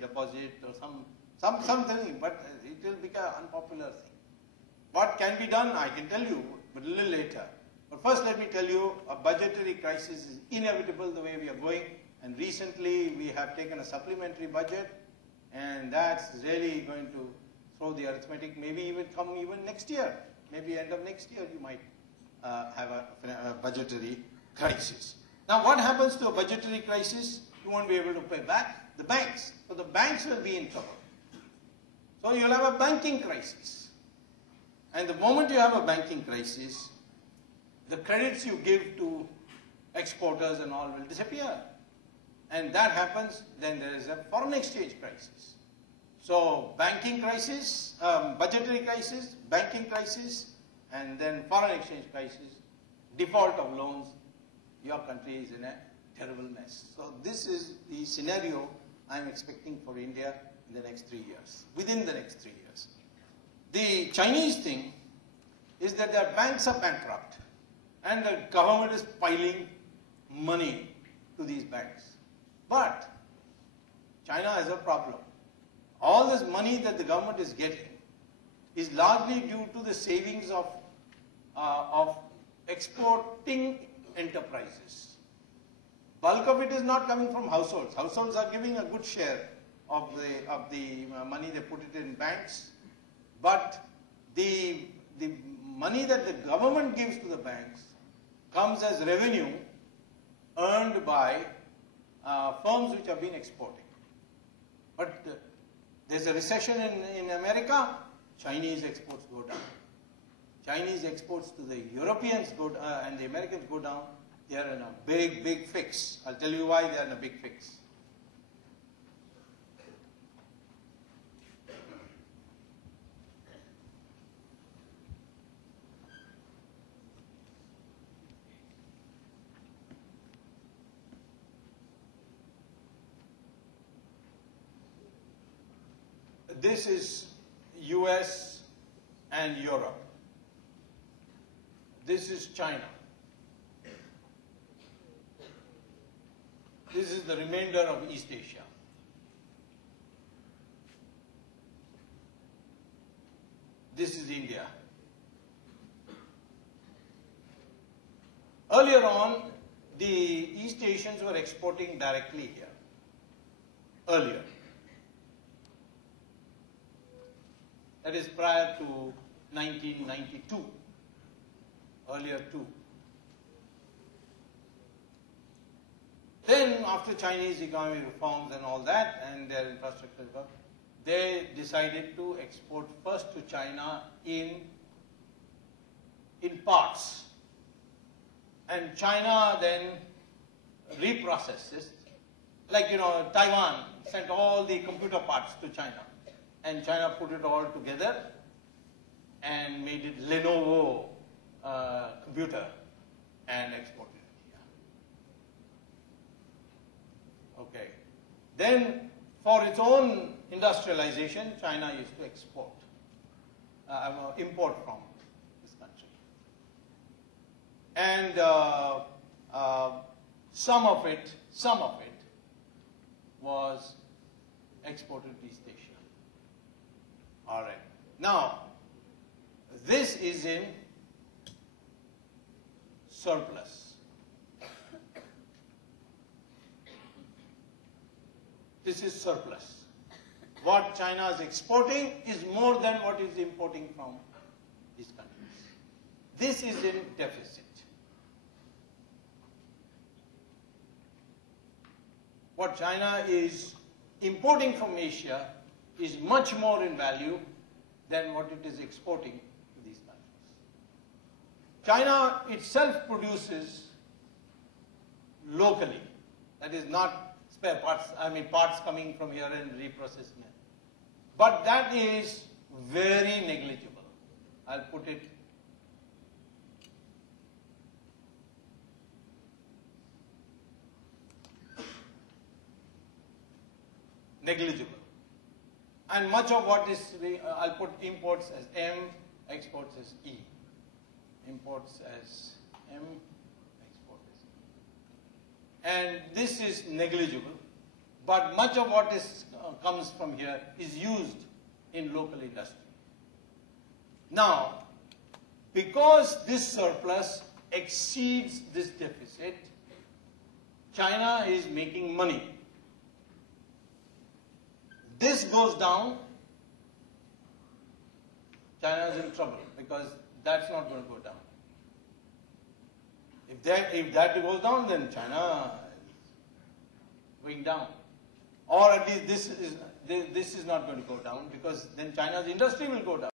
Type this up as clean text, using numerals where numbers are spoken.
deposit or something, but it will become an unpopular thing. What can be done, I can tell you, but a little later. But first let me tell you, a budgetary crisis is inevitable the way we are going, and recently we have taken a supplementary budget, and that's really going to throw the arithmetic, maybe even next year. Maybe end of next year you might have a budgetary crisis. Now what happens to a budgetary crisis? You won't be able to pay back the banks. So the banks will be in trouble. So you'll have a banking crisis. And the moment you have a banking crisis, the credits you give to exporters and all will disappear. And that happens, then there is a foreign exchange crisis. So banking crisis, budgetary crisis, banking crisis, and then foreign exchange crisis, default of loans, your country is in a terrible mess. So this is the scenario I'm expecting for India in the next 3 years, within the next 3 years. The Chinese thing is that their banks are bankrupt and the government is piling money to these banks. But China has a problem. All this money that the government is getting is largely due to the savings of exporting enterprises. Bulk of it is not coming from households. Households are giving a good share of the money they put it in banks, but the money that the government gives to the banks comes as revenue earned by firms which have been exporting. But there's a recession in America, Chinese exports go down. Chinese exports to the Europeans go and the Americans go down. They are in a big, big fix. I'll tell you why they are in a big fix. This is US and Europe. This is China. This is the remainder of East Asia. This is India. Earlier on, the East Asians were exporting directly here. Earlier. That is prior to 1992. Earlier too. Then after Chinese economic reforms and all that and their infrastructure, they decided to export first to China in parts. And China then reprocesses, like Taiwan sent all the computer parts to China. And China put it all together and made it Lenovo computer and exported it here. Okay. Then for its own industrialization, China used to import from this country. And some of it was exported to East Asia. All right. Now, this is in surplus. This is surplus. What China is exporting is more than what is importing from these countries. This is in deficit. What China is importing from Asia is much more in value than what it is exporting to these countries. China itself produces locally. That is not spare parts, parts coming from here and reprocessing it. But that is very negligible. I'll put it negligible. And much of what is, I'll put imports as M, exports as E. Imports as M, exports as E. And this is negligible. but much of what comes from here is used in local industry. Now, because this surplus exceeds this deficit, China is making money. This goes down, China is in trouble because that's not going to go down. If that goes down, then China is going down. Or at least this is not going to go down, because then China's industry will go down.